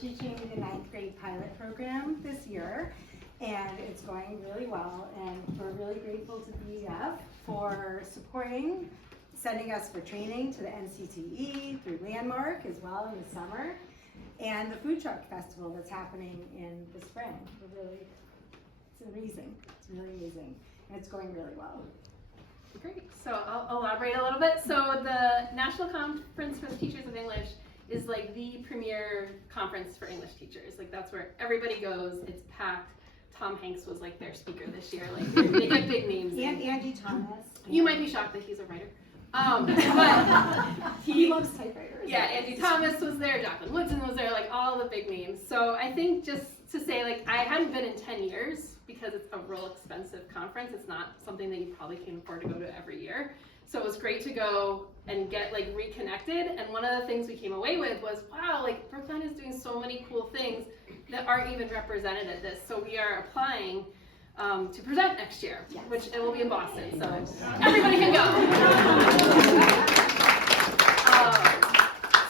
teaching the 9th grade pilot program this year, and it's going really well, and we're really grateful to BHS for sending us for training to the NCTE through Landmark as well in the summer, and the food truck festival that's happening in the spring. It's amazing. It's really amazing, and it's going really well. Great. So I'll elaborate a little bit. So the National Conference for the Teachers of English is like the premier conference for English teachers. Like that's where everybody goes. It's packed. Tom Hanks was like their speaker this year. Like they get big names. And Andy Thomas. You might be shocked that he's a writer. But he loves typewriters. Yeah, Andy Thomas was there, Jacqueline Woodson was there, like all the big names. So I think just to say, like, I hadn't been in 10 years because it's a real expensive conference. It's not something that you probably can afford to go to every year. So it was great to go and get like reconnected. And one of the things we came away with was, wow, like Brookline is doing so many cool things that aren't even represented at this. So we are applying to present next year, which it will be in Boston, so everybody can go.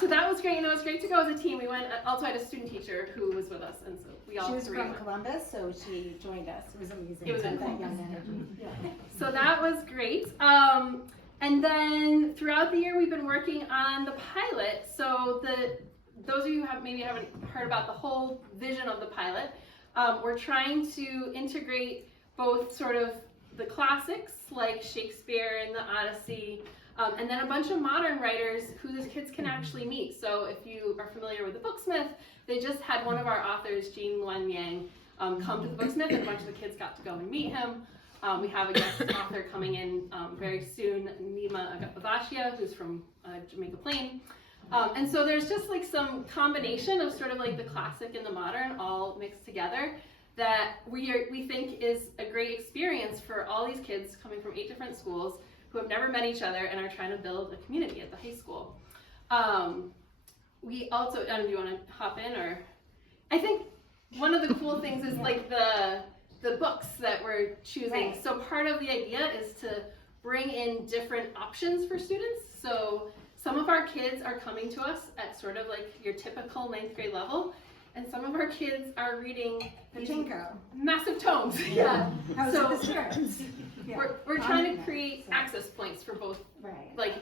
So that was great, and it was great to go as a team. We went, also had a student teacher who was with us, and so we all She was three from went. Columbus, so she joined us. It was amazing. It was that incredible. young energy. Yeah. So that was great. And then throughout the year, we've been working on the pilot. So those of you who maybe haven't heard about the whole vision of the pilot, we're trying to integrate both sort of the classics like Shakespeare and the Odyssey, and then a bunch of modern writers who the kids can actually meet. So if you are familiar with the Booksmith, they just had one of our authors, Jean Luen Yang, come to the Booksmith, and a bunch of the kids got to go and meet him. We have a guest author coming in very soon, Nima Agabashia, who's from Jamaica Plain. And so there's just like some combination of sort of like the classic and the modern all mixed together that we think is a great experience for all these kids coming from 8 different schools who have never met each other and are trying to build a community at the high school. We also, do you want to hop in, or? I think one of the cool things is like the books that we're choosing. Right. So part of the idea is to bring in different options for students. So some of our kids are coming to us at sort of like your typical 9th grade level, and some of our kids are reading Pachinko. massive tomes. Yeah. So the scripts. Yeah. we're trying to create access points for both, Right. like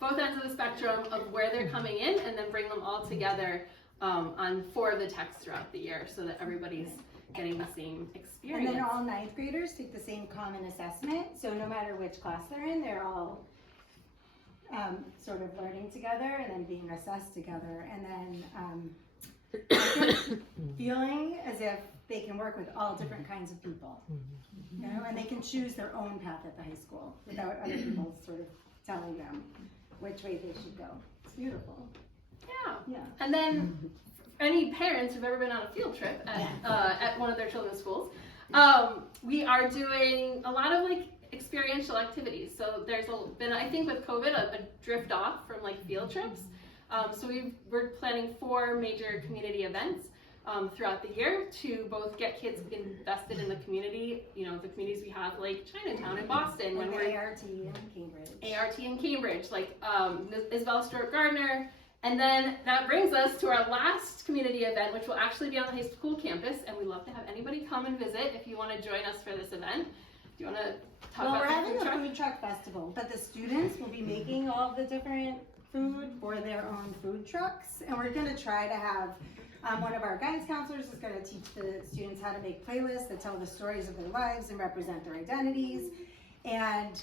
both ends of the spectrum of where they're coming in, and then bring them all together on 4 of the texts throughout the year, so that everybody's getting the same experience. And then all 9th graders take the same common assessment, so no matter which class they're in, they're all sort of learning together and then being assessed together, and then feeling as if they can work with all different kinds of people, you know, and they can choose their own path at the high school without other people sort of telling them which way they should go. It's beautiful. Yeah. And then any parents who've ever been on a field trip at one of their children's schools, we are doing a lot of like experiential activities. So there's been, I think with COVID, a drift off from like field trips. So we're planning 4 major community events throughout the year to both get kids invested in the community, you know, the communities we have like Chinatown and Boston. When we're ART in Cambridge. ART in Cambridge, like Isabel Stewart Gardner. And then that brings us to our last community event, which will actually be on the high school campus, and we'd love to have anybody come and visit if you want to join us for this event. Do you want to talk about we're the having food a truck? food truck festival, but the students will be making all of the different food for their own food trucks, and we're going to try to have one of our guidance counselors is going to teach the students how to make playlists that tell the stories of their lives and represent their identities, and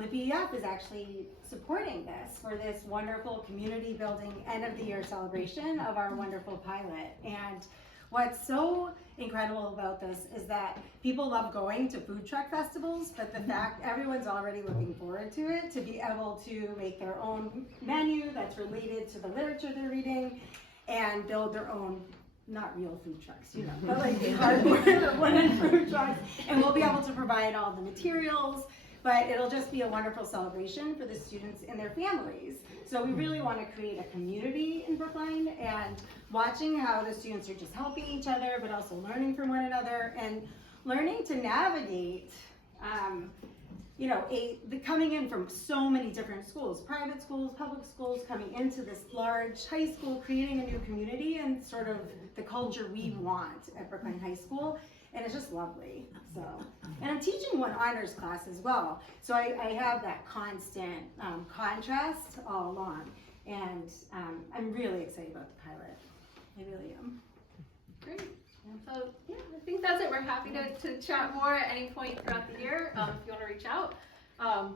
the BEF is actually supporting this for this wonderful community building end of the year celebration of our wonderful pilot. And what's so incredible about this is that people love going to food truck festivals, but the fact everyone's already looking forward to it, to be able to make their own menu that's related to the literature they're reading and build their own, not real food trucks, you know, but like cardboard or wooden food trucks, and we'll be able to provide all the materials, but it'll just be a wonderful celebration for the students and their families. So we really want to create a community in Brookline, and watching how the students are just helping each other, but also learning from one another and learning to navigate you know, coming in from so many different schools, private schools, public schools, coming into this large high school, creating a new community and sort of the culture we want at Brookline High School. And it's just lovely. So, and I'm teaching one honors class as well. So I have that constant contrast all along. And I'm really excited about the pilot. I really am. Great. So yeah, I think that's it. We're happy to chat more at any point throughout the year if you want to reach out.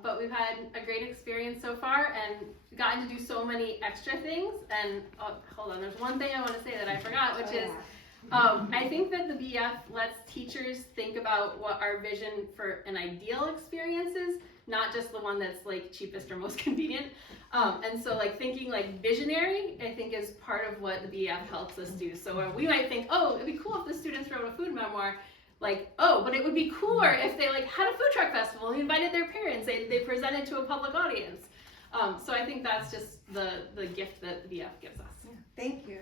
But we've had a great experience so far and gotten to do so many extra things. And hold on, there's one thing I want to say that I forgot, which is I think that the BF lets teachers think about what our vision for an ideal experience is, not just the one that's like cheapest or most convenient. And so like thinking like visionary, I think is part of what the BF helps us do. So we might think, oh, it'd be cool if the students wrote a food memoir. Like, oh, but it would be cooler if they like had a food truck festival and invited their parents, they presented to a public audience. So I think that's just the gift that the BF gives us. Thank you.